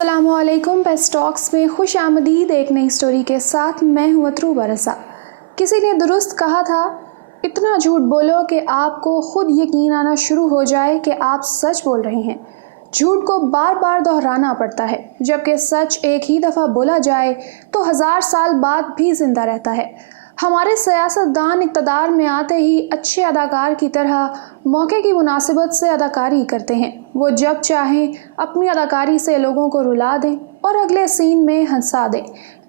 अस्सलाम वालेकुम। Paste talks में खुश आमदीद। एक नई स्टोरी के साथ मैं हूँ अतरू बरसा। किसी ने दुरुस्त कहा था, इतना झूठ बोलो कि आपको खुद यकीन आना शुरू हो जाए कि आप सच बोल रहे हैं। झूठ को बार बार दोहराना पड़ता है, जबकि सच एक ही दफ़ा बोला जाए तो 1000 साल बाद भी ज़िंदा रहता है। हमारे सियासतदान इक़्तिदार में आते ही अच्छे अदाकार की तरह मौके की मुनासिबत से अदाकारी करते हैं। वो जब चाहें अपनी अदाकारी से लोगों को रुला दें और अगले सीन में हंसा दें।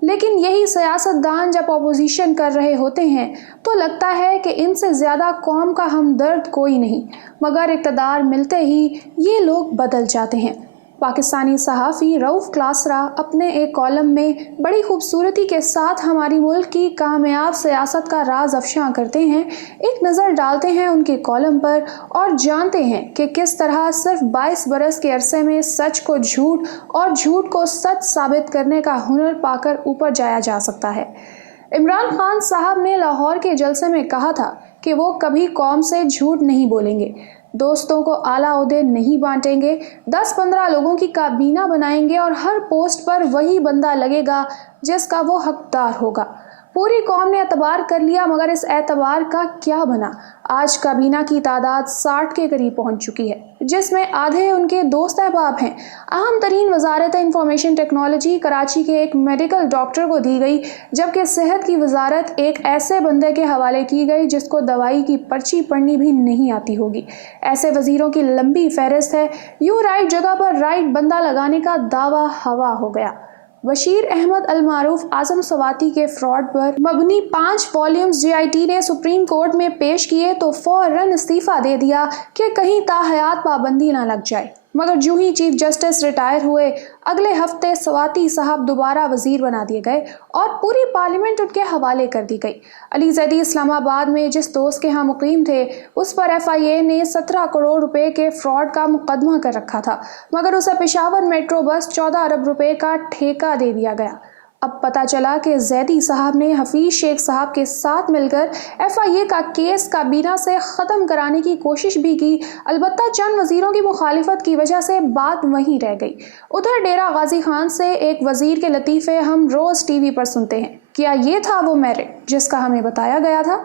लेकिन यही सियासतदान जब अपोजिशन कर रहे होते हैं तो लगता है कि इनसे ज़्यादा कौम का हमदर्द कोई नहीं, मगर इक़्तिदार मिलते ही ये लोग बदल जाते हैं। पाकिस्तानी सहाफ़ी रऊफ़ क्लासरा अपने एक कॉलम में बड़ी खूबसूरती के साथ हमारी मुल्क की कामयाब सियासत का राज अफ़शां करते हैं। एक नज़र डालते हैं उनके कॉलम पर और जानते हैं कि किस तरह सिर्फ 22 बरस के अरसे में सच को झूठ और झूठ को सच साबित करने का हुनर पाकर ऊपर जाया जा सकता है। इमरान खान साहब ने लाहौर के जलसे में कहा था कि वो कभी कौम से झूठ नहीं बोलेंगे, दोस्तों को आला ओहदे नहीं बांटेंगे, 10-15 लोगों की काबीना बनाएंगे और हर पोस्ट पर वही बंदा लगेगा जिसका वो हकदार होगा। पूरी कौम ने एतबार कर लिया, मगर इस एतबार का क्या बना? आज काबीना की तादाद 60 के करीब पहुंच चुकी है, जिसमें आधे उनके दोस्त अहबाब हैं। अहम तरीन वजारत इंफॉर्मेशन टेक्नोलॉजी कराची के एक मेडिकल डॉक्टर को दी गई, जबकि सेहत की वजारत एक ऐसे बंदे के हवाले की गई जिसको दवाई की पर्ची पढ़नी भी नहीं आती होगी। ऐसे वजीरों की लंबी फहरिस्त है। यूँ राइट जगह पर राइट बंदा लगाने का दावा हवा हो गया। बशीर अहमद अल-मारूफ आजम सवाती के फ्रॉड पर मबनी 5 वॉल्यूम्स JIT ने सुप्रीम कोर्ट में पेश किए तो फौरन इस्तीफ़ा दे दिया कि कहीं ताहयात पाबंदी ना लग जाए। मगर जो ही चीफ जस्टिस रिटायर हुए, अगले हफ्ते सवाती साहब दोबारा वजीर बना दिए गए और पूरी पार्लियामेंट उनके हवाले कर दी गई। अली जैदी इस्लामाबाद में जिस दोस्त के यहाँ मुकीम थे, उस पर FIA ने 17 करोड़ रुपए के फ्रॉड का मुकदमा कर रखा था, मगर उसे पेशावर मेट्रो बस 14 अरब रुपए का ठेका दे दिया गया। अब पता चला कि जैदी साहब ने हफीज शेख साहब के साथ मिलकर FIA का केस काबीना से ख़त्म कराने की कोशिश भी की, अलबत्ता चंद वजीरों की मुखालिफत की वजह से बात वहीं रह गई। उधर डेरा गाजी खान से एक वजीर के लतीफ़े हम रोज़ TV पर सुनते हैं। क्या ये था वो मेरिट जिसका हमें बताया गया था?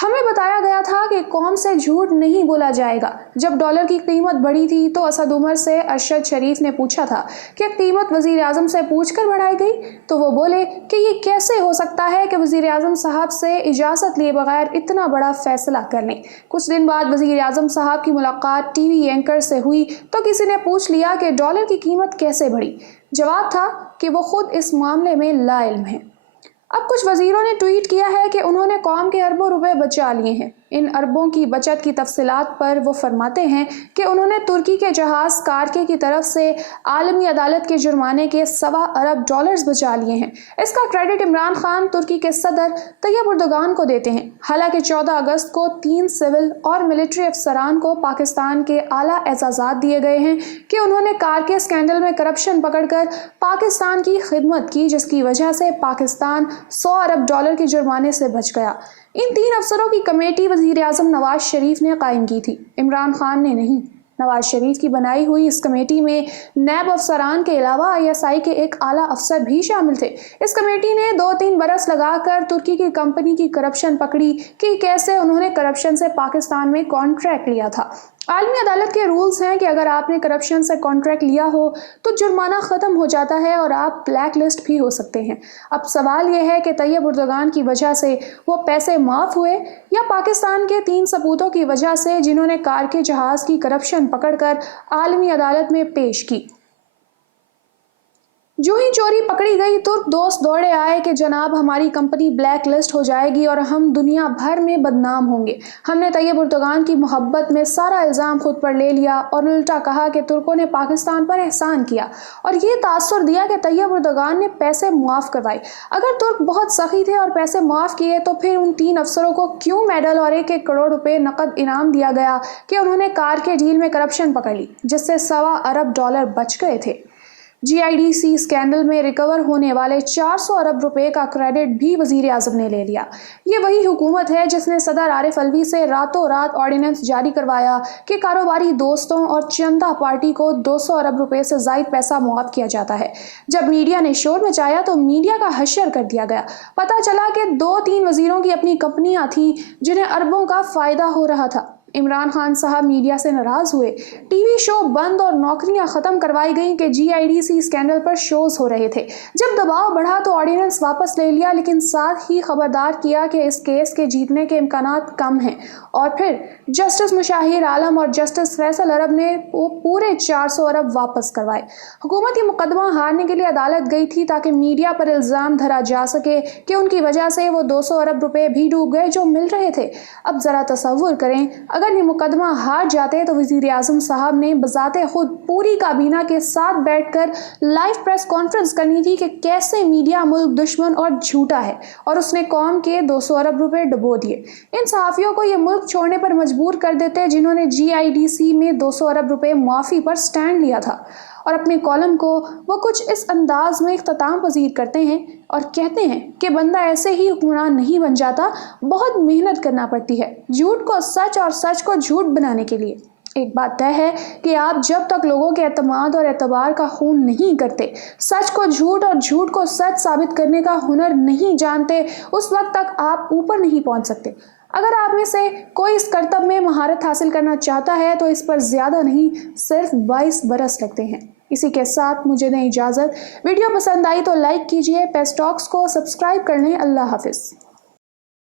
हमें बताया गया था कि कौम से झूठ नहीं बोला जाएगा। जब डॉलर की कीमत बढ़ी थी तो असद उमर से अरशद शरीफ ने पूछा था कि कीमत वज़ीर आज़म से पूछकर बढ़ाई गई, तो वो बोले कि ये कैसे हो सकता है कि वज़ीर आज़म साहब से इजाज़त लिए बगैर इतना बड़ा फैसला कर लें। कुछ दिन बाद वज़ीर आज़म साहब की मुलाकात TV एंकर से हुई तो किसी ने पूछ लिया कि डॉलर की कीमत कैसे बढ़ी। जवाब था कि वो खुद इस मामले में लाइल्म हैं। अब कुछ वजीरों ने ट्वीट किया है कि उन्होंने कौम के अरबों रुपए बचा लिए हैं। इन अरबों की बचत की तफसीलात पर वो फरमाते हैं कि उन्होंने तुर्की के जहाज़ कारके की तरफ से आलमी अदालत के जुर्माने के $1.25 अरब बचा लिए हैं। इसका क्रेडिट इमरान खान तुर्की के सदर तैयब उर्दगान को देते हैं। हालांकि 14 अगस्त को 3 सिविल और मिलिट्री अफसरान को पाकिस्तान के आला एजाज़ात दिए गए हैं कि उन्होंने कारके स्कैंडल में करप्शन पकड़कर पाकिस्तान की खिदमत की, जिसकी वजह से पाकिस्तान $100 अरब के जुर्माने से बच गया। इन 3 अफसरों की कमेटी वज़ीर आज़म नवाज शरीफ ने कायम की थी, इमरान खान ने नहीं। नवाज शरीफ की बनाई हुई इस कमेटी में नैब अफसरान के अलावा ISI के एक आला अफसर भी शामिल थे। इस कमेटी ने 2-3 बरस लगाकर तुर्की की कंपनी की करप्शन पकड़ी कि कैसे उन्होंने करप्शन से पाकिस्तान में कॉन्ट्रैक्ट लिया था। आलमी अदालत के रूल्स हैं कि अगर आपने करप्शन से कॉन्ट्रैक्ट लिया हो तो जुर्माना ख़त्म हो जाता है और आप ब्लैक लिस्ट भी हो सकते हैं। अब सवाल यह है कि तैयब उर्दगान की वजह से वो पैसे माफ़ हुए या पाकिस्तान के 3 सपूतों की वजह से जिन्होंने कारके जहाज़ की करप्शन पकड़कर आलमी अदालत में पेश की। जो ही चोरी पकड़ी गई, तुर्क दोस्त दौड़े आए कि जनाब हमारी कंपनी ब्लैक लिस्ट हो जाएगी और हम दुनिया भर में बदनाम होंगे। हमने तैयब उर्दगान की मोहब्बत में सारा इल्ज़ाम खुद पर ले लिया और उल्टा कहा कि तुर्कों ने पाकिस्तान पर एहसान किया और ये तासुर दिया कि तैयब उर्दगान ने पैसे मुआफ़ करवाए। अगर तुर्क बहुत सखी थे और पैसे मुआफ़ किए तो फिर उन 3 अफसरों को क्यों मेडल और 1-1 करोड़ रुपए नकद इनाम दिया गया कि उन्होंने कार के डील में करप्शन पकड़ ली, जिससे $1.25 अरब बच गए थे। GIDC स्कैंडल में रिकवर होने वाले 400 अरब रुपए का क्रेडिट भी वजीर आजम ने ले लिया। ये वही हुकूमत है जिसने सदर आरिफ अलवी से रातों रात ऑर्डिनेंस जारी करवाया कि कारोबारी दोस्तों और चंदा पार्टी को 200 अरब रुपए से ज़ायद पैसा मुआफ किया जाता है। जब मीडिया ने शोर मचाया तो मीडिया का हशर कर दिया गया। पता चला कि 2-3 वजीरों की अपनी कंपनियां थीं जिन्हें अरबों का फ़ायदा हो रहा था। इमरान खान साहब मीडिया से नाराज़ हुए, टीवी शो बंद और नौकरियां ख़त्म करवाई गईं कि GIDC स्कैंडल पर शोज़ हो रहे थे। जब दबाव बढ़ा तो ऑर्डिनेंस वापस ले लिया, लेकिन साथ ही खबरदार किया कि इस केस के जीतने के इम्कानात कम हैं। और फिर जस्टिस मुशाहिर आलम और जस्टिस फैसल अरब ने वो पूरे 400 अरब वापस करवाए। हुकूमत ये मुकदमा हारने के लिए अदालत गई थी ताकि मीडिया पर इल्ज़ाम धरा जा सके कि उनकी वजह से वो 200 अरब रुपए भी डूब गए जो मिल रहे थे। अब ज़रा तसव्वुर करें, अगर ये मुकदमा हार जाते तो वज़ीर आज़म साहब ने बज़ाते खुद पूरी काबीना के साथ बैठकर लाइव प्रेस कॉन्फ्रेंस करनी थी कि कैसे मीडिया मुल्क दुश्मन और झूठा है और उसने कौम के 200 अरब रुपए डुबो दिए। इन सहाफ़ियों को ये मुल्क छोड़ने पर मजबूर कर देते जिन्होंने GIDC में 200 अरब रुपए मुआफ़ी पर स्टैंड लिया था। और अपने कॉलम को वो कुछ इस अंदाज में इख्तिताम पजीर करते हैं और कहते हैं कि बंदा ऐसे ही हुक्मरान नहीं बन जाता, बहुत मेहनत करना पड़ती है झूठ को सच और सच को झूठ बनाने के लिए। एक बात तय है कि आप जब तक लोगों के एतमाद और एतबार का खून नहीं करते, सच को झूठ और झूठ को सच साबित करने का हुनर नहीं जानते, उस वक्त तक आप ऊपर नहीं पहुंच सकते। अगर आप में से कोई इस करतब में महारत हासिल करना चाहता है तो इस पर ज़्यादा नहीं, सिर्फ 22 बरस लगते हैं। इसी के साथ मुझे दें इजाज़त। वीडियो पसंद आई तो लाइक कीजिए, पेस टॉक्स को सब्सक्राइब कर लें। अल्लाह हाफिज़।